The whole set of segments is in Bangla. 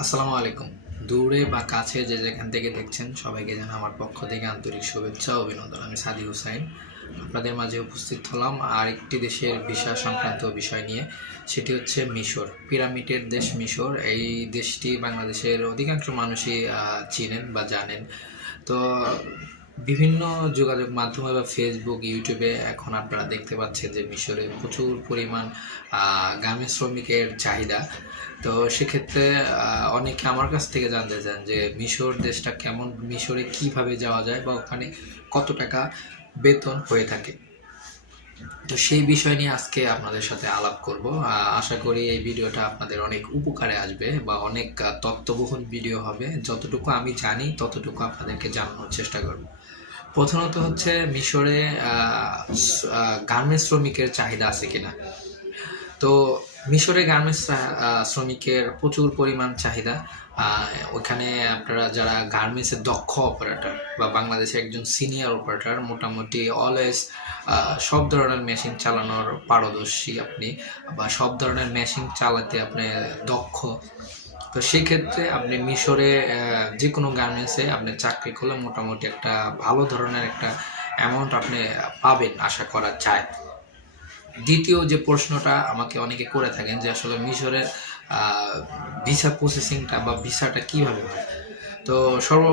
আসসালামু আলাইকুম। দূরে বা কাছে যে যেখান থেকে দেখছেন সবাইকে যেন আমার পক্ষ থেকে আন্তরিক শুভেচ্ছা অভিনন্দন। আমি সাদি হুসাইন। আপনাদের মাঝে উপস্থিত হলাম আর একটি দেশের ভিসা সংক্রান্ত বিষয় নিয়ে। সেটি হচ্ছে মিশর, পিরামিডের দেশ মিশর। এই দেশটি বাংলাদেশের অধিকাংশ মানুষই চিনেন বা জানেন। তো বিভিন্ন যোগাযোগ মাধ্যমে বা ফেসবুক ইউটিউবে এখন আপনারা দেখতে পাচ্ছেন যে মিশরে প্রচুর পরিমাণ গ্রামের শ্রমিকের চাহিদা। তো সেক্ষেত্রে অনেকে আমার কাছ থেকে জানতে চান যে মিশর দেশটা কেমন মিশরে কীভাবে যাওয়া যায় বা ওখানে কত টাকা বেতন হয়ে থাকে। তো সেই বিষয় নিয়ে আজকে আপনাদের সাথে আলাপ করব। আশা করি এই ভিডিওটা আপনাদের অনেক উপকারে আসবে বা অনেক আহ, তথ্যবহুল ভিডিও হবে। যতটুকু আমি জানি ততটুকু আপনাদেরকে জানানোর চেষ্টা করব। প্রথমত হচ্ছে মিশরে গার্মেন্টস শ্রমিকের চাহিদা আছে কিনা? তো মিশরে গার্মেন্টস শ্রমিকের প্রচুর পরিমাণ চাহিদা। ওখানে আপনারা যারা গার্মেন্টসের দক্ষ অপারেটর বা বাংলাদেশে একজন সিনিয়র অপারেটর মোটামুটি অলওয়েজ সব ধরনের মেশিন চালানোর পারদর্শী আপনি বা সব ধরনের মেশিন চালাতে আপনি দক্ষ। তো সেক্ষেত্রে আপনি মিশরে যে কোনো গার্মেন্টসে আপনি চাকরি করলে মোটামুটি একটা ভালো ধরনের একটা অ্যামাউন্ট আপনি পাবেন আশা করা যায়। দ্বিতীয় যে প্রশ্নটা আমাকে অনেকে করে থাকেন যে আসলে মিশরের ভিসা প্রসেসিংটা বা ভিসাটা কীভাবে হয়? তো সর্ব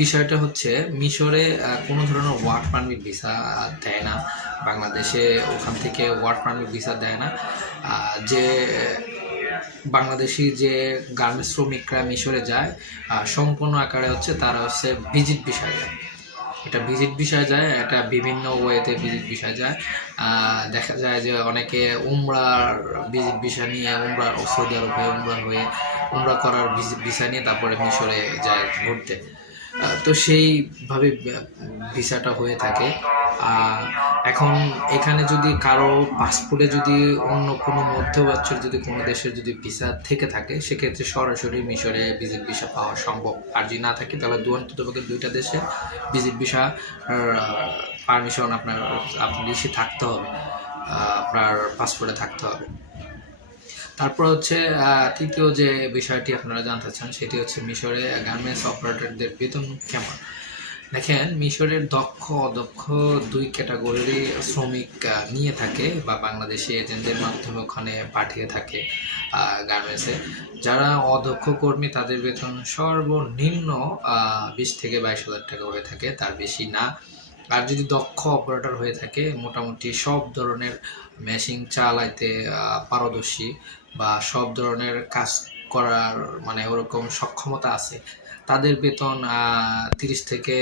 বিষয়টা হচ্ছে মিশরে কোনো ধরনের ওয়ার্ক পারমিট ভিসা দেয় না। বাংলাদেশে ওখান থেকে ওয়ার্ক পারমিট ভিসা দেয় না। যে বাংলাদেশি যে গার্মেন্টস শ্রমিকরা মিশরে যায় সম্পূর্ণ আকারে হচ্ছে তারা হচ্ছে ভিজিট বিষয় যায়। এটা ভিজিট বিষয় যায়, এটা বিভিন্ন ওয়েতে ভিজিট বিষয় যায়। দেখা যায় যে অনেকে উমরার ভিজিট বিষয় নিয়ে, উমরা সৌদি আরব উমরা হয়ে উমরা করার ভিজিট বিষয় নিয়ে তারপরে মিশরে যায় ঘুরতে। তো সেইভাবে ভিসাটা হয়ে থাকে। এখন এখানে যদি কারও পাসপোর্টে যদি অন্য কোনো মধ্যপ্রাচ্যের যদি কোনো দেশের যদি ভিসা থেকে থাকে, সেক্ষেত্রে সরাসরি মিশরে ভিজিট ভিসা পাওয়া সম্ভব। আর যদি না থাকে, তাহলে দুয়ান্তপক্ষে দুইটা দেশে ভিজিট ভিসা পারমিশন আপনার ইসে থাকতে হবে আপনার পাসপোর্টে থাকতে হবে। তারপর হচ্ছে তৃতীয় যে বিষয়টি আপনারা জানতে চান, সেটি হচ্ছে মিশরে গার্মেন্টস অপারেটরদের বেতন কেমন? দেখেন, মিশরের দক্ষ, অদক্ষ দুই ক্যাটাগরিরই শ্রমিক নিয়ে থাকে বা বাংলাদেশি এজেন্টদের মাধ্যমে ওখানে পাঠিয়ে থাকে গার্মেন্টসে যারা অদক্ষ কর্মী, তাদের বেতন সর্বনিম্ন বিশ থেকে বাইশ হাজার টাকা হয়ে থাকে, তার বেশি না। আর যদি দক্ষ অপারেটর হয়ে থাকে, মোটামুটি সব ধরনের মেশিন চালাইতে পারদর্শী বা সব ধরনের কাজ করার মানে ওরকম সক্ষমতা আছে, তাদের বেতন তিরিশ থেকে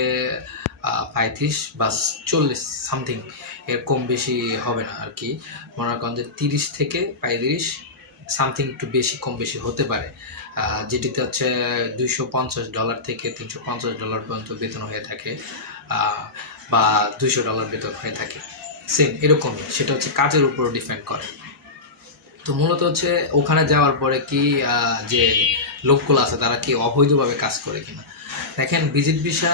পঁয়ত্রিশ বা চল্লিশ সামথিং এর কম বেশি হবে না আর কি মনে করেন যে তিরিশ থেকে পঁয়ত্রিশ সামথিং একটু বেশি, কম বেশি হতে পারে। যেটিতে হচ্ছে দুইশো পঞ্চাশ ডলার থেকে তিনশো পঞ্চাশ ডলার পর্যন্ত বেতন হয়ে থাকে বা দুইশো ডলার বেতন হয়ে থাকে। সেম এরকমই। সেটা হচ্ছে কাজের উপর ডিপেন্ড করে। তো মূলত হচ্ছে ওখানে যাওয়ার পরে কি যে লোকগুলো আছে, তারা কি অবৈধভাবে কাজ করে কিনা? দেখেন, ভিজিট ভিসা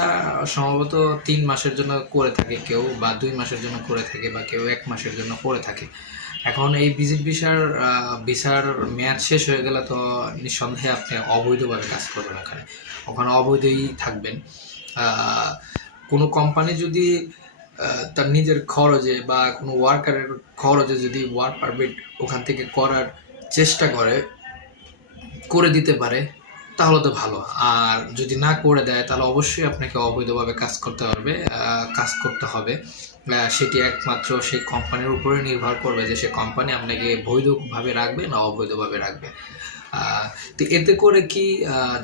সম্ভবত তিন মাসের জন্য করে থাকে কেউ, বা দুই মাসের জন্য করে থাকে, বা কেউ এক মাসের জন্য করে থাকে। এখন এই ভিজিট ভিসার ভিসার মেয়াদ শেষ হয়ে গেলে তো নিঃসন্দেহে আপনি অবৈধভাবে কাজ করবেন ওখানে। ওখানে অবৈধই থাকবেন। কোনো কোম্পানি যদি তার নিজের খরচে বা কোনো ওয়ার্কারের খরচে যদি ওয়ার্ক পারমিট ওখান থেকে করার চেষ্টা করে করে দিতে পারে তাহলে তো ভালো। আর যদি না করে দেয় তাহলে অবশ্যই আপনাকে অবৈধভাবে কাজ করতে পারবে কাজ করতে হবে। সেটি একমাত্র সেই কোম্পানির উপরে নির্ভর করবে যে সে কোম্পানি আপনাকে বৈধভাবে রাখবে না অবৈধভাবে রাখবে। তো এতে করে কি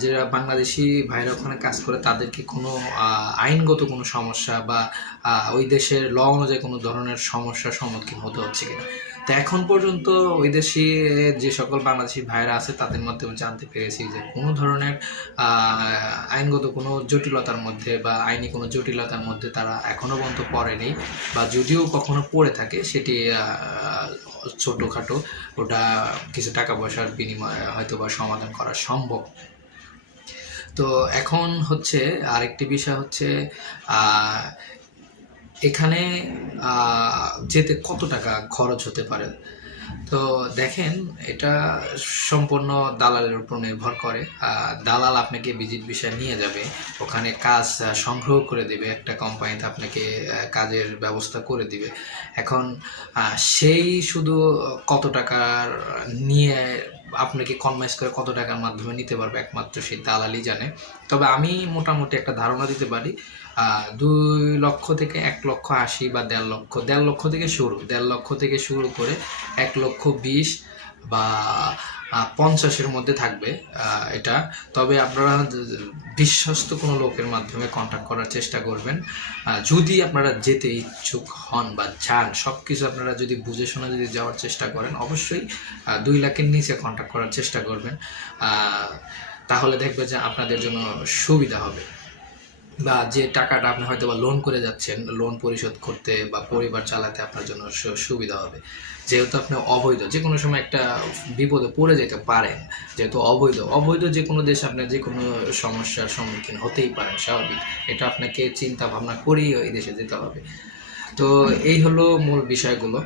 যারা বাংলাদেশি ভাইরা ওখানে কাজ করে তাদেরকে কোনো আহ, আইনগত কোনো সমস্যা বা ওই দেশের ল অনুযায়ী কোনো ধরনের সমস্যার সম্মুখীন হতে হচ্ছে কিনা? তো এখন পর্যন্ত ওই দেশি যে সকল বাংলাদেশি ভাইরা আছে, তাদের মাধ্যমে জানতে পেরেছি যে কোনো ধরনের আইনগত কোনো জটিলতার মধ্যে বা আইনি কোনো জটিলতার মধ্যে তারা এখনও পর্যন্ত পড়েনি বা যদিও কখনো পড়ে থাকে, সেটি ছোটোখাটো ওটা কিছু টাকা পয়সার বিনিময়ে হয়তো বা সমাধান করা সম্ভব। তো এখন হচ্ছে আরেকটি বিষয় হচ্ছে এখানে যেতে কত টাকা খরচ হতে পারে? তো দেখেন, এটা সম্পূর্ণ দালালের উপর নির্ভর করে। দালাল আপনাকে ভিজিট বিষয় নিয়ে যাবে। ওখানে কাজ সংগ্রহ করে দিবে। একটা কোম্পানিতে আপনাকে কাজের ব্যবস্থা করে দিবে। এখন সেই শুধু কত টাকার নিয়ে আপনাকে কনভাইস করে কত টাকার মাধ্যমে নিতে পারবে একমাত্র সেই দালালি জানে। তবে আমি মোটামুটি একটা ধারণা দিতে পারি দুই লক্ষ থেকে এক লক্ষ আশি বা দেড় লক্ষ দেড় লক্ষ থেকে শুরু, দেড় লক্ষ থেকে শুরু করে এক লক্ষ বিশ বা পঞ্চাশের মধ্যে থাকবে এটা। তবে আপনারা বিশ্বস্ত কোনো লোকের মাধ্যমে কন্ট্যাক্ট করার চেষ্টা করবেন। যদি আপনারা যেতে ইচ্ছুক হন বা যান সব কিছু আপনারা যদি বুঝে শুনে যদি যাওয়ার চেষ্টা করেন, অবশ্যই দুই লাখের নিচে কন্ট্যাক্ট করার চেষ্টা করবেন। তাহলে দেখবে যে আপনাদের জন্য সুবিধা হবে। বা যে টাকাটা আপনি হয়তো বা লোন করে যাচ্ছেন লোন পরিশোধ করতে বা পরিবার চালাতে আপনার জন্য সুবিধা হবে। যেহেতু আপনি অবৈধ যে কোনো সময় একটা বিপদে পড়ে যেতে পারেন, যেহেতু অবৈধ অবৈধ যে কোনো দেশে আপনার যে কোনো সমস্যার সম্মুখীন হতেই পারেন, স্বাভাবিক। এটা আপনাকে চিন্তা ভাবনা করেই ওই দেশে যেতে হবে। তো এই হলো মূল বিষয়গুলো।